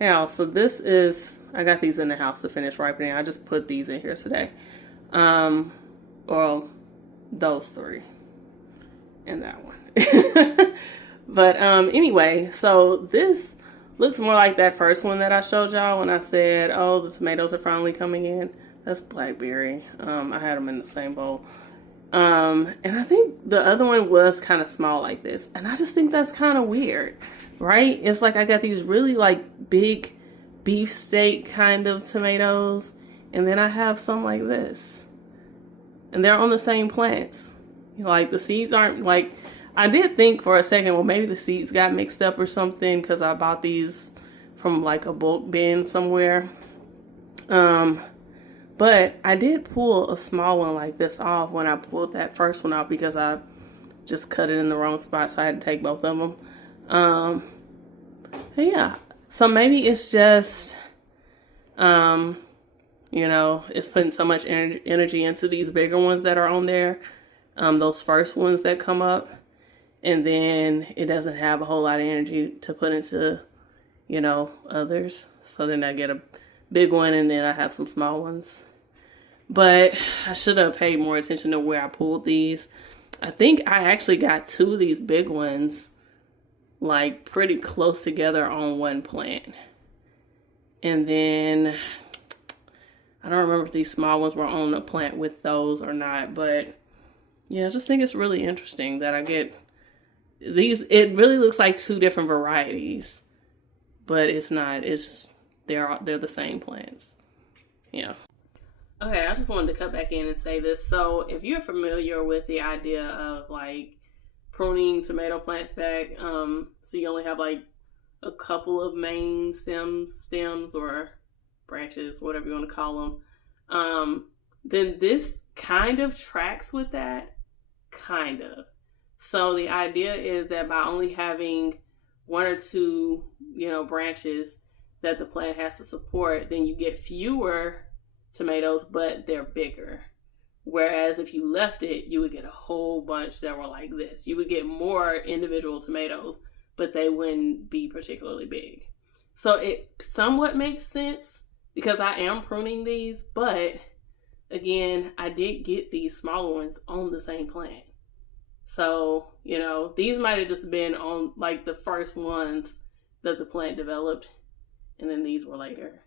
Yeah, so this is, I got these in the house to finish ripening. I just put these in here today. Um, well, those three and that one. But anyway, so this looks more like that first one that I showed y'all when I said, oh, the tomatoes are finally coming in. That's blackberry. I had them in the same bowl. And I think the other one was kind of small like this. And I just think that's kind of weird, right? It's like I got these really like big beefsteak kind of tomatoes. And then I have some like this. And they're on the same plants. Like the seeds aren't like, I did think for a second, well, maybe the seeds got mixed up or something because I bought these from like a bulk bin somewhere. But I did pull a small one like this off when I pulled that first one off because I just cut it in the wrong spot, so I had to take both of them. Yeah, so maybe it's just, it's putting so much energy into these bigger ones that are on there, those first ones that come up, and then it doesn't have a whole lot of energy to put into, others. So then I get a big one and then I have some small ones. But I should have paid more attention to where I pulled these. I think I actually got two of these big ones like pretty close together on one plant. And then I don't remember if these small ones were on a plant with those or not. But yeah, I just think it's really interesting that I get these. It really looks like two different varieties, but it's not. They're the same plants. Yeah. Okay, I just wanted to cut back in and say this. So if you're familiar with the idea of like pruning tomato plants back, so you only have like a couple of main stems or branches, whatever you want to call them, then this kind of tracks with that, kind of. So the idea is that by only having one or two, branches that the plant has to support, then you get fewer tomatoes, but they're bigger. Whereas if you left it, you would get a whole bunch that were like this. You would get more individual tomatoes, but they wouldn't be particularly big. So it somewhat makes sense because I am pruning these, but again, I did get these smaller ones on the same plant. So, these might have just been on like the first ones that the plant developed, and then these were later.